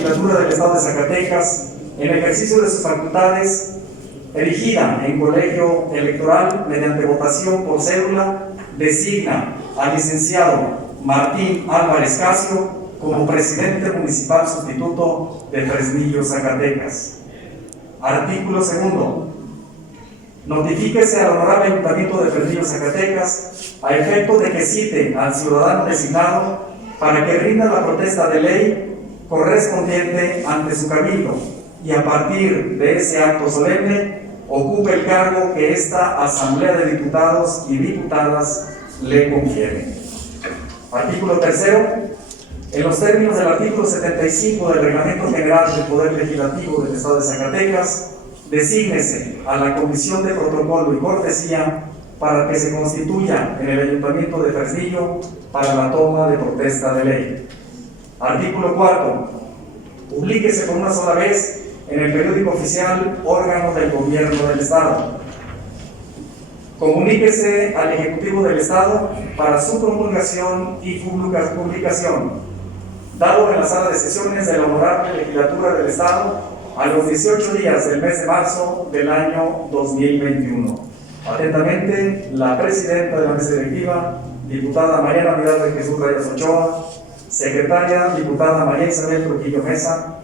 Legislatura del Estado de Zacatecas, en ejercicio de sus facultades, erigida en colegio electoral mediante votación por cédula, designa al licenciado Martín Álvarez Casio como presidente municipal sustituto de Fresnillo, Zacatecas. Artículo 2. Notifíquese al Honorable Ayuntamiento de Fresnillo, Zacatecas, a efecto de que cite al ciudadano designado para que rinda la protesta de ley correspondiente ante su cabildo y a partir de ese acto solemne ocupe el cargo que esta Asamblea de Diputados y Diputadas le confiere. Artículo 3. En los términos del artículo 75 del Reglamento General del Poder Legislativo del Estado de Zacatecas, desígnese a la Comisión de Protocolo y Cortesía para que se constituya en el Ayuntamiento de Fresnillo para la toma de protesta de ley. Artículo 4. Publíquese por una sola vez en el periódico oficial órgano del Gobierno del Estado. Comuníquese al Ejecutivo del Estado para su promulgación y publicación, dado en la sala de sesiones de la Honorable Legislatura del Estado a los 18 días del mes de marzo del año 2021. Atentamente, la Presidenta de la Mesa Directiva, diputada María Navidad de Jesús Reyes Ochoa, Secretaria, diputada María Isabel Trujillo Mesa,